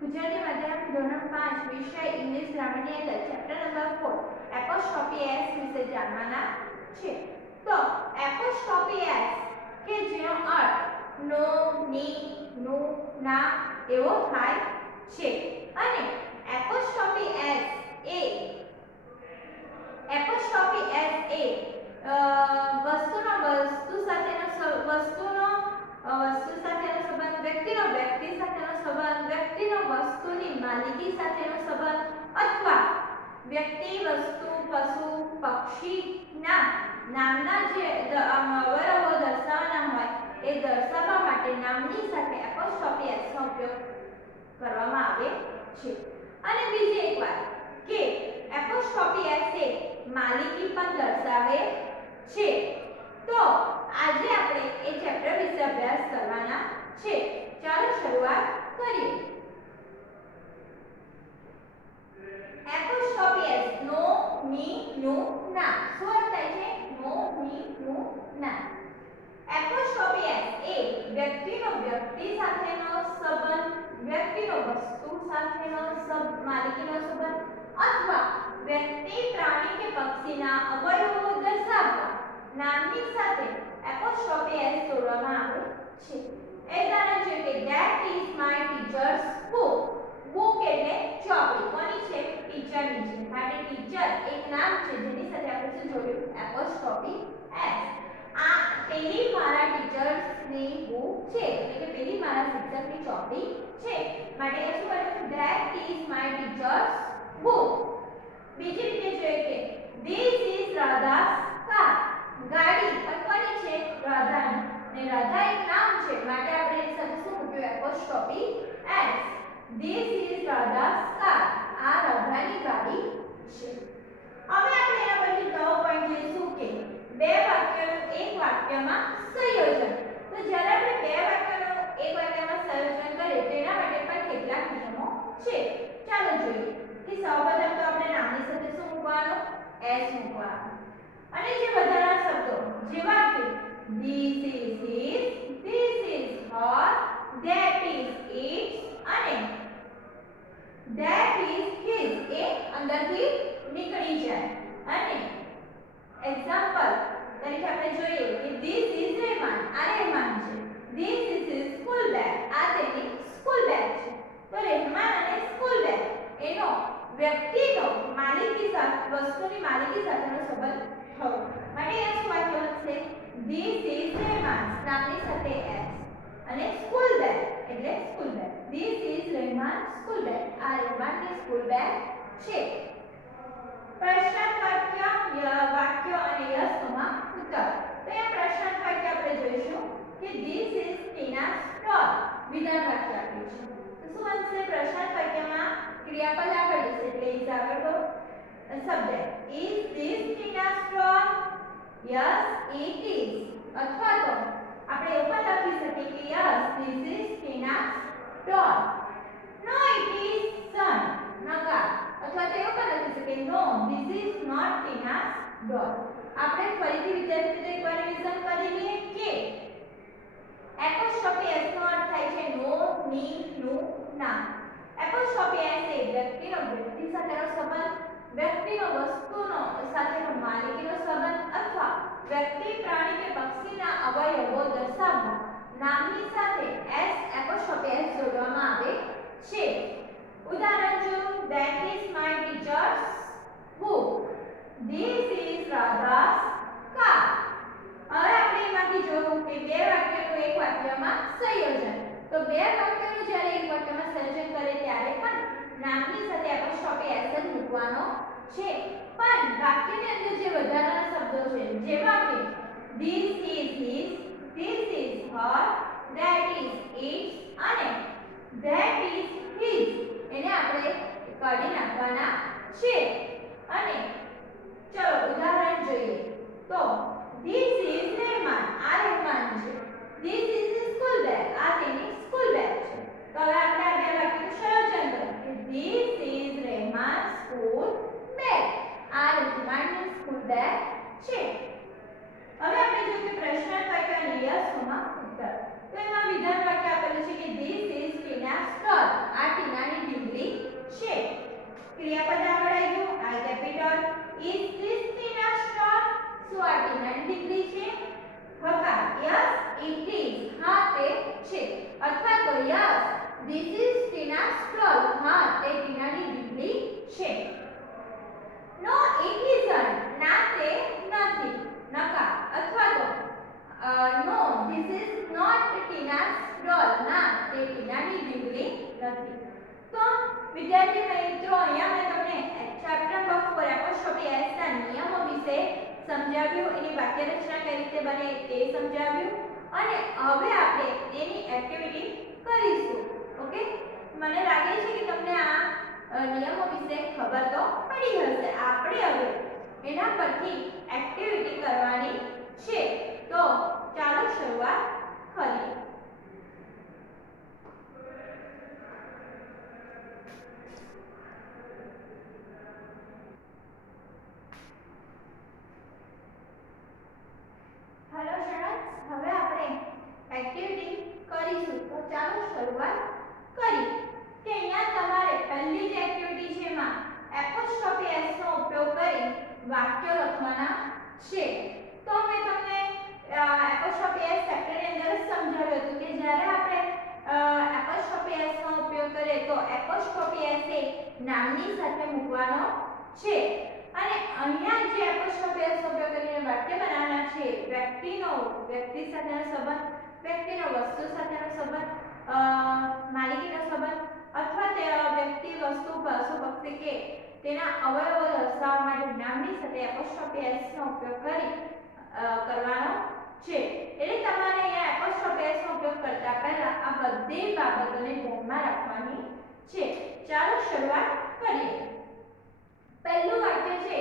ગુજરાતી માધ્યમ ધોરણ 5 વિષય ઇંગ્લિશ ગ્રામરની અંદર ચેપ્ટર નંબર 4 એપોસ્ટ્રોફી એસ વિશે જાણવાના છે. તો એપોસ્ટ્રોફી એસ કે જેનો અર્થ નો, ની, નું, ના એવો થાય છે અને એપોસ્ટ્રોફી એસ એ વસ્તુનો વસ્તુ સાથેનો સંબંધ, વ્યક્તિનો વ્યક્તિ સાથેનો સંબંધ, વ્યક્તિનો વસ્તુની માલિકી સાથેનો સંબંધ અથવા વ્યક્તિ, વસ્તુ, પશુ, પક્ષીના નામના જે અવયવો દર્શાવવાના હોય એ દર્શાવવા માટે નામની સાથે એપોસ્ટ્રોફી એસ નો ઉપયોગ કરવામાં આવે છે. અને બીજી એક વાત કે એપોસ્ટ્રોફી એસ એ માલિકી પણ દર્શાવે છે. તો આજે આપણે એ ચેપ્ટર વિશે અભ્યાસ કરવાના છે. ચાલો શરૂઆત કરીએ. એપોસ્ટ્રોફી એસ નો, ની, નું, ના. શું અર્થ થાય છે? નો, ની, નું, ના. એપોસ્ટ્રોફી એસ એ વ્યક્તિનો વ્યક્તિ સાથેનો સંબંધ, વ્યક્તિનો વસ્તુ સાથેનો માલિકીનો સંબંધ અથવા વ્યક્તિ, પ્રાણી કે પક્ષીના અવયવો દર્શાવતા નામની સાથે એપોસ્ટ્રોફી એસ જોડવામાં આવે છે. ઉદાહરણ છે કે that is my teachers book. Book એટલે ચોપડી. કોની છે? ટીચરની છે. માટે ટીચર એક નામ છે જેની સાથે આપણે શું જોડ્યું? Apostrophe S. આ પેલી મારા ટીચર્સની બુક છે એટલે કે પેલી મારા શિક્ષકની ચોપડી છે. માટે શું કરશું? That is my teachers book. બીજી રીતે જોઈએ કે ધીસ ઇઝ રાધાસ કાર. ગાડી પણ કોની છે? રાધાની. ને રાધા એક નામ છે માટે આપણે એની સાથે શું મૂક્યું? Apostrophe S. This is Radha's car. આ રાધાની ગાડી છે. હવે આપણે એના પછી નવો પોઈન્ટ જોઈશું કે બે વાક્યોનું એક વાક્યમાં સંયોજન. તો જ્યારે આપણે બે વાક્યોનું એક વાક્યમાં સંયોજન કરીએ તેના માટે પણ કેટલાક નિયમો છે. ચાલો જોઈએ કે સૌપ્રથમ તો આપણે નામની સાથે શું મૂકવાનું? એસ મૂકવાનું. અને જે વધારાના શબ્દો જેવા કે this is his, this is her, that is its અને that is his એ અંદરથી નીકળી જાય. અને એક્ઝામ્પલ તરીકે આપણે જોઈએ કે this is રહેમાન. આ રહેમાન છે. this is his school bag. આ તેની સ્કૂલ બેગ છે. તો રહેમાન અને સ્કૂલ બેગ એનો વ્યક્તિનો માલિકી સાથે, વસ્તુની માલિકી સાથેનો સંબંધ થયો. માટે એ શું વાક્ય બનશે? this is રહેમાન નામની સાથે s અને સ્કૂલ બેગ એટલે school bag. this is Rahman school bag. આ રહેમાનની સ્કૂલ બેગ છે. પ્રશ્નાર્થ વાક્ય અને યસમાં ઉત્તર. તો એ પ્રશ્નાર્થ વાક્ય આપણે જોઈશું કે this is Tina's doll. વિધાન વાક્ય આપ્યું છે. તો શું બનશે? પ્રશ્નાર્થ વાક્યમાં ક્રિયાપદ આગળ જશે એટલે is આગળ તો subject. is this Tina's doll? yes it is. અથવા તો આપણે એવું પણ લખી શકીએ કે yes this is Tina's doll. no it is son. નકાર. અથવા તો એવું પણ લખી શકીએ no this is not Tina's doll. આપણે ફરીથી વિદ્યાર્થી એકવાર રિવિઝન કરી લઈએ કે એપોસ્ટ્રોફી એસ નો અર્થ થાય છે નો, ની, નું, ના. એપોસ્ટ્રોફી એસ એ વ્યક્તિનો વ્યક્તિ સાથેનો સંબંધ, વ્યક્તિનો વસ્તુનો સાથેનો માલિકીનો સંબંધ અથવા વ્યક્તિ, પ્રાણી કે પક્ષીના અવયવો દર્શાવવા નામની સાથે એસ એપોસ્ટ્રોફી એસ જોડવામાં આવે છે. ઉદાહરણ જો that is my teacher's book. this is Radha's car. હવે આપણે એમાંથી જોયું કે બે વાક્યનું એક વાક્યમાં સંયોજન. તો બે વાક્યનું જ્યારે એક વાક્યમાં સંયોજન કરે ત્યારે પણ નામની સાથે એપોસ્ટ્રોફી એસ જ મૂકવાનો છે. પણ વાક્યની અંદર જે વધારાના શબ્દો છે જેવા કે this is his, this is her, that is its અને that is his એને આપણે કાઢી નાખવાના છે. અને ચલો ઉદાહરણ જોઈએ તો this is રહેમાન. આ રહેમાન છે. this is the school bag. આ તેની સ્કૂલ બેગ છે. તો હવે આપણે આ બે વાક્યનું સંયોજન કરીએ કે this is Rahman school bag. આ રહેમાનની સ્કૂલ બેગ છે. હવે આપણે જોઈએ કે વિદ્યાર્થી મિત્રો અહીંયા મેં તમને ચેપ્ટર નંબર 4 એપોસ્ટ્રોફી એસ ના નિયમો વિશે સમજાવ્યું, એની વાક્ય રચના કઈ રીતે બને તે સમજાવ્યું અને હવે આપણે એની એક્ટિવિટી કરીશું. ઓકે, મને લાગે છે કે તમને આ નિયમો વિશે ખબર તો પડી હશે. આપણે હવે એના પરથી એક્ટિવિટી કરવાની છે, તો ચાલો શરૂઆત કરીએ. હેલો સ્ટુડન્ટ્સ, હવે આપણે એક્ટિવિટી કરીશું, તો ચાલો શરૂઆત કરીએ. કે અહીંયા તમારે પહેલી જ એક્ટિવિટી છે એમાં એપોસ્ટ્રોફી એસ નો ઉપયોગ કરી વાક્યો લખવાના છે. તો મેં તમને એપોસ્ટ્રોફી એસ ચેપ્ટરની અંદર જ સમજાવ્યું હતું કે જ્યારે આપણે એપોસ્ટ્રોફી એસ નો ઉપયોગ કરીએ તો એપોસ્ટ્રોફી એસ એ નામની સાથે મૂકવાનો છે. અને અહીંયા જે એપોસ્ટ્રોફી એસ નો ઉપયોગ કરીને વાક્ય બનાવવાના છે, વ્યક્તિ સાથેનો સંબંધ, વ્યક્તિનો વસ્તુ સાથેનો સંબંધ, માલિકીનો સંબંધ અથવા તે વ્યક્તિ, વસ્તુ, પશુ, પક્ષી કે તેના અવયવો દર્શાવવા માટે નામની સાથે એપોસ્ટ્રોફી એસ નો ઉપયોગ કરી કરવાનો છે. એટલે તમારે અહીંયા એપોસ્ટ્રોફી એસ નો ઉપયોગ કરતા પહેલા આ બધી બાબતોને ધ્યાનમાં રાખવાની છે. ચાલો શરૂઆત કરીએ. પહેલું વાક્ય છે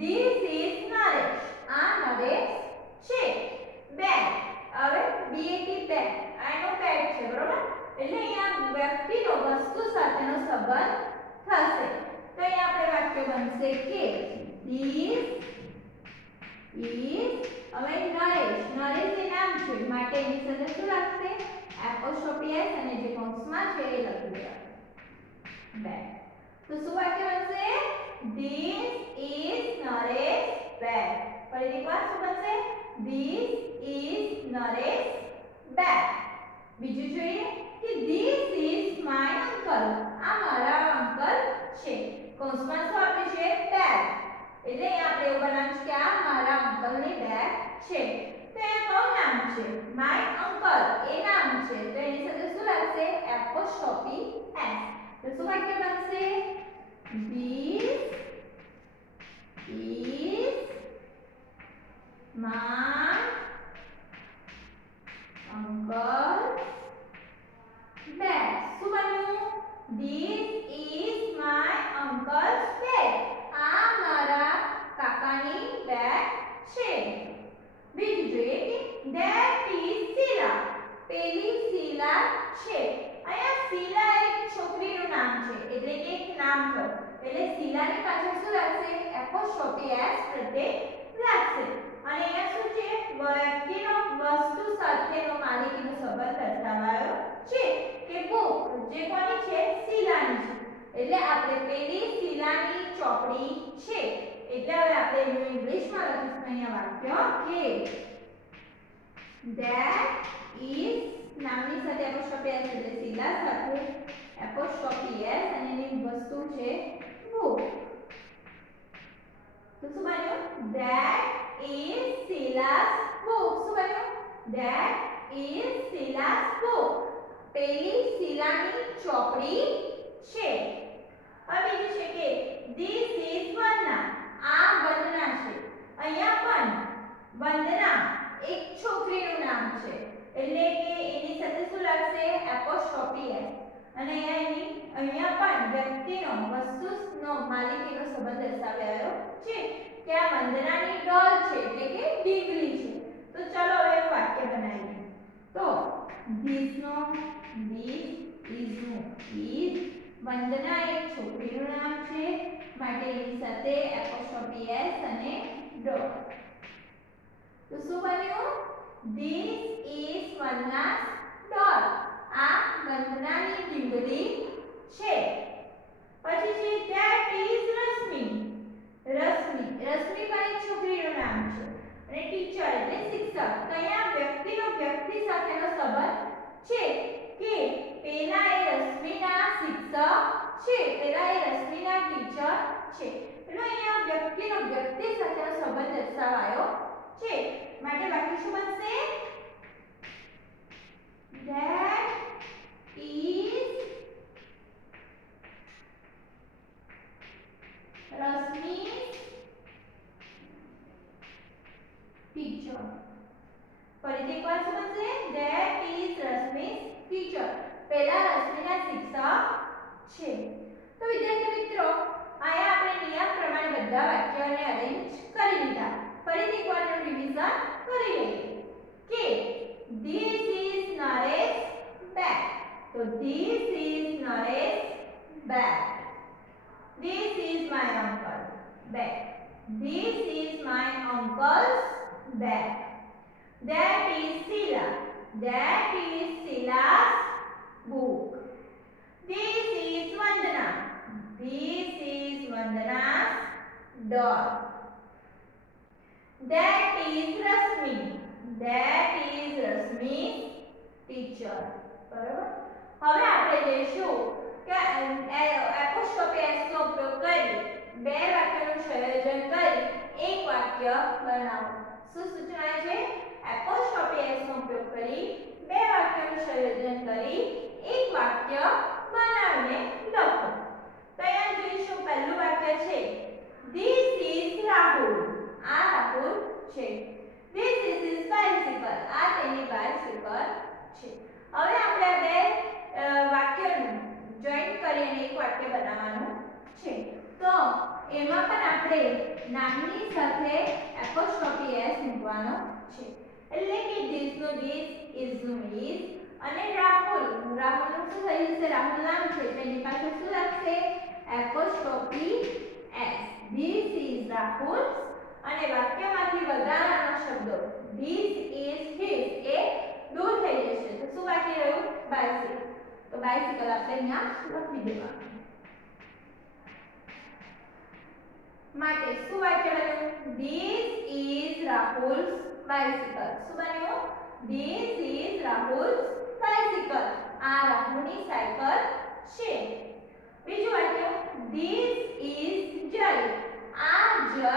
ધીસ ઇઝ નરેશ. આ નરેશ છે. બેગ, હવે બેટી બેગ, આનો બેગ છે, બરોબર? એટલે અહીંયા વ્યક્તિનો વસ્તુ સાથેનો સંબંધ થશે. તો અહીંયા આપણે વાક્ય બનશે કે ધીસ ઇઝ, હવે નરેશ, નરેશ એ નામ છે માટે એની સાથે શું લાગશે? એપોસ્ટ્રોફી એસ અને જે કૌંસમાં છે એ લખી દેવાનું બેગ. તો શું વાક્ય બનશે? This is Naresh bag. ફરીથી એકવાર શું બનશે? This is Naresh bag. બીજું જોઈએ કે this is my uncle. આ મારા અંકલ છે. કૌંસમાં શું આપ્યું છે? બેગ. એટલે આપણે એવું બનાવશું કે આ મારા અંકલની બેગ છે. તો એ કયું નામ છે? my uncle એ નામ છે. તો એની સાથે શું લાગશે? Apostrophe S. તો શું વાક્ય બનશે? This is my uncle's bag. શું બન્યું? This is my uncle's bag. આ મારા કાકાની બેગ છે. બીજું જોઈએ કે that is Sheila. પેલી શીલા છે. અહીંયા શીલા એક છોકરીનું નામ છે, એટલે કે એક નામ થયું. એટલે શીલાની પાછળ શું લાગશે? એપોસ્ટ્રોફી એસ પ્રત્યય લાગશે. અને અહીંયા શું છે? વ્યક્તિનો વસ્તુ સાથેનો માલિકીનો સંબંધ દર્શાવાયો છે કે બુક જે કોની છે? શીલાની છે. એટલે આપણે પેલી શીલાની ચોપડી છે. એટલે હવે આપણે એનું ઇંગ્લિશમાં લખીશું અહીંયા વાક્ય કે that is, નામની સાથે એપોસ્ટ્રોફી એસ એટલે શીલા સાથે એપોસ્ટ્રોફી એસ અને એની વસ્તુ છે book. તો શું બન્યું? That is Sheila's book. શું બન્યું? That is Sheila's book. પેલી શીલાની ચોપડી છે. હવે બીજું છે કે this is વંદના. આ વંદના છે. અહીંયા પણ વંદના એક છોકરીનું નામ છે. એટલે કે એની સાથે શું લાગશે? Apostrophe S. અને અહીંયા પણ વ્યક્તિનો, વસ્તુનો, માલિકીનો સંબંધ દર્શાવ્યો છે કે આ વંદનાની ડોલ છે, એટલે કે ડીંગલી છે. તો ચાલો હવે વાક્ય બનાવીએ. તો this no this is no is, વંદના એક છોકરીનું નામ છે માટે એની સાથે એપોસ્ટ્રોફી એસ અને ડોલ. તો શું બન્યું? This is Vanna's doll. આ વંદનાની ડીંગલી છે. પછી છે that is રશ્મિ. રશ્મિ પણ એક છોકરીનું નામ છે અને ટીચર એટલે શિક્ષક. તો અહીંયા વ્યક્તિ સાથેનો સંબંધ છે કે પેલા એ રશ્મિના શિક્ષક છે, પેલા એ રશ્મિના ટીચર છે. એટલે અહીંયા વ્યક્તિ સાથેનો સંબંધ દર્શાવાયો છે. માટે વાક્ય શું બનશે? That is teacher. ફરીથી એકવાર શું બનશે? That is Rashmi's teacher. પહેલા રશ્મિના શિક્ષક છે. તો વિદ્યાર્થી મિત્રો અહીંયા આપણે નિયમ પ્રમાણે બધા વાક્યોને અરેન્જ કરી લીધા. ફરીથી એકવાર એનું રિવિઝન કરી લઈએ કે this is Naresh bag. તો this is Naresh bag. This is my uncle bag. This is my uncle's bag. That is Sheila. That is Sheila's book. This is Vandana. This is Vandana's doll. That is Rashmi. That is Rashmi's teacher. બરાબર. હવે આપણે જોઈશું કે apostrophe S નો ઉપયોગ કરી બે વાક્યનું સંયોજન કરી એક વાક્ય બનાવો. શું સૂચના છે? એપોસ્ટ્રોફી એસ નો ઉપયોગ કરી બે વાક્યનું સંયોજન કરી એક વાક્ય બનાવીને લખો. તો અહીંયા જોઈશું પહેલું વાક્ય છે This is Rahul. આ રાહુલ છે. This is his bicycle. આ તેની બાઇસિકલ છે. હવે આપણે બે વાક્યનું જોઈન્ટ કરીને એક વાક્ય બનાવવાનું છે. તો એમાં પણ આપણે નામની સાથે એપોસ્ટ્રોફી એસ મૂકવાનો છે. એટલે કે this નો this, is નું is અને રાહુલનું શું થઈ જશે? રાહુલ નામ છે એટલે એની પાસે શું લાગશે? Apostrophe S. This is Rahul અને વાક્યમાંથી વધારાના શબ્દો this is his એ દૂર થઈ જશે. તો શું બાકી રહ્યું? bicycle. તો bicycle આપણે અહીંયા લખી દેવાનું. માટે શું વાક્ય બન્યું? This is Rahul's bicycle. શું બન્યું? This is Rahul's bicycle. આ રાહુલની સાયકલ છે. બીજું વાક્ય This is Jay. આ જય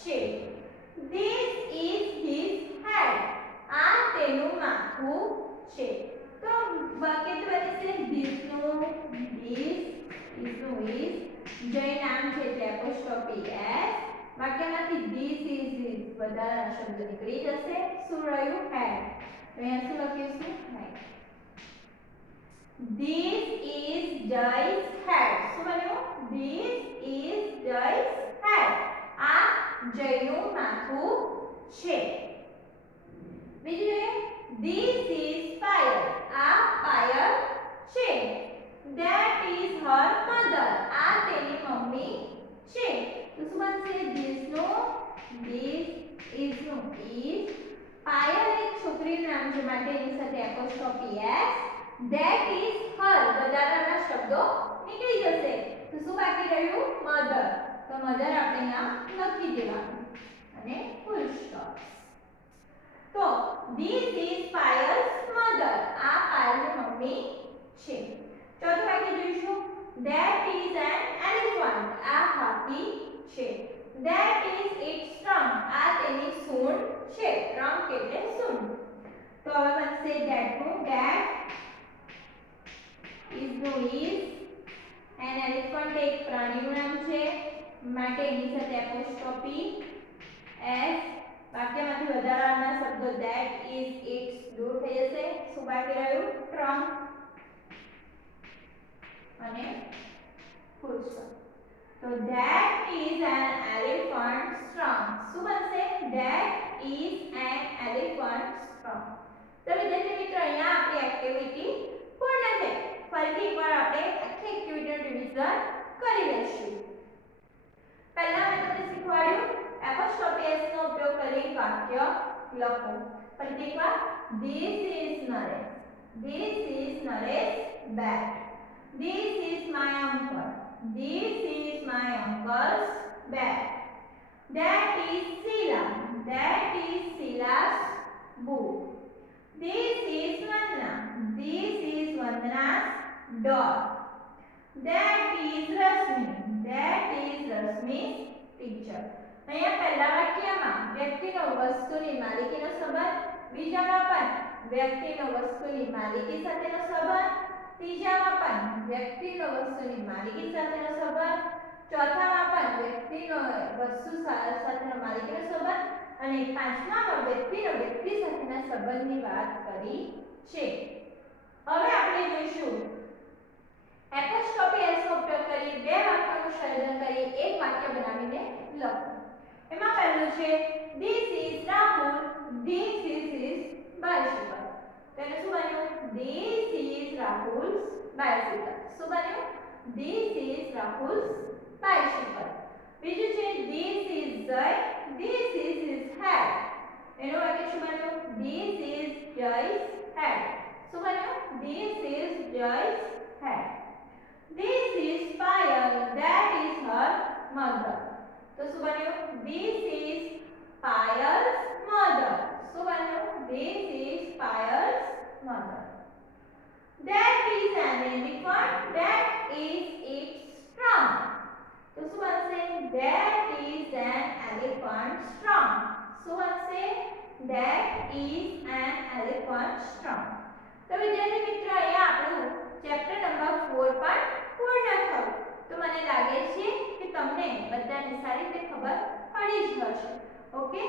છે. This is his head. આ તેનું માથું છે. તો વાક્ય તો બનશે this નું this, is નું is, જય નામ છે એટલે એપોસ્ટ્રોફી એસ. વાક્યમાંથી this is his વધારાના શબ્દ નીકળી જશે. શું રહ્યું? head. તો અહીંયા શું લખીશું? head. This is Jay's head. શું બન્યું? This is Jay's head. આ જયનું માથું છે. બીજું જોઈએ This is Payal. આ પાયલ છે. That is her mother. આ તેની મમ્મી છે. તો શું બનશે? This no this, is no is, Payal એક છોકરીનું નામ છે માટે એની સાથે apostrophe S. That is her વધારાના શબ્દો નીકળી જશે. તો શું બાકી રહ્યું? મધર. તો મધર આપણે અહીંયા લખી દેવાનું અને ફૂલ સ્ટોપ. તો this is Payal's mother. આ પાયલની મમ્મી છે. ચોથું વાક્ય જોઈશું That is an elephant. આ હાથી છે. That is its trunk. આ તેની સૂંઢ છે. trunk એટલે સૂંઢ. તો હવે બનશે that નું that, is નું is, an elephant એક પ્રાણીનું નામ છે માટે એની સાથે એપોસ્ટ્રોફી એસ. વાક્યમાંથી વધારાના શબ્દો that, is, its દૂર થઈ જશે. શું બાકી રહ્યું? trunk અને ફૂલ સ્ટોપ. તો that is an elephant's trunk. શું બનશે? That is an elephant's trunk. તો વિદ્યાર્થી મિત્રો અહીંયા આપણી એક્ટિવિટી પૂર્ણ થઈ. ફરીથી એકવાર આપણે આખી એક્ટિવિટીનું રિવિઝન કરી લઈશું. પહેલા મેં તમને શીખવાડ્યું એપોસ્ટ્રોફી એસ નો ઉપયોગ કરી વાક્ય લખો. ફરીથી એકવાર This is Naresh. This is Naresh bag. This is my uncle. This is my uncle's bag. That is Sheila. That is Sheila's book. This is Vandana. This is Vandana's doll. That is Rashmi. That is Rashmi's teacher. અહીંયા પહેલા વાક્યમાં વ્યક્તિનો વસ્તુની માલિકીનો સંબંધ, બીજામાં પણ વ્યક્તિનો વસ્તુની માલિકી સાથેનો સંબંધ, ત્રીજામાં પણ વ્યક્તિનો વસ્તુની માલિકી સાથેનો સંબંધ, ચોથામાં પણ વ્યક્તિનો વસ્તુ સાથેનો માલિકીનો સંબંધ અને પાંચમામાં વ્યક્તિ સાથેના સંબંધની વાત કરી છે. હવે આપણે જોઈશું એપોસ્ટ્રોફી એસ નો ઉપયોગ કરી બે વાક્યોનું સર્જન કરી એક વાક્ય બનાવીને લખો. એમાં પહેલું છે this is Rahul, this is bicycle. તેને શું બન્યું? This is Rahul's bicycle. શું બન્યું? This is Rahul's bicycle. બીજું છે this is Jay, this is his head. એનું વાક્ય શું બન્યું? This is Jay's head. શું બન્યું? This is Jay's head. This is Payal, that is her mother. તો શું બન્યું? This is Payal's mother. શું બન્યું? This is Payal's mother. That is an elephant, that is its trunk. તો શું બનશે? That is an elephant's trunk. શું બનશે? That is an elephant's trunk. તો વિદ્યાર્થી મિત્રો અહીંયા આપણું ચેપ્ટર નંબર 4 પણ પૂર્ણ થયું. તો મને લાગે છે કે તમને બધાને સારી રીતે ખબર પડી જ હશે. ઓકે.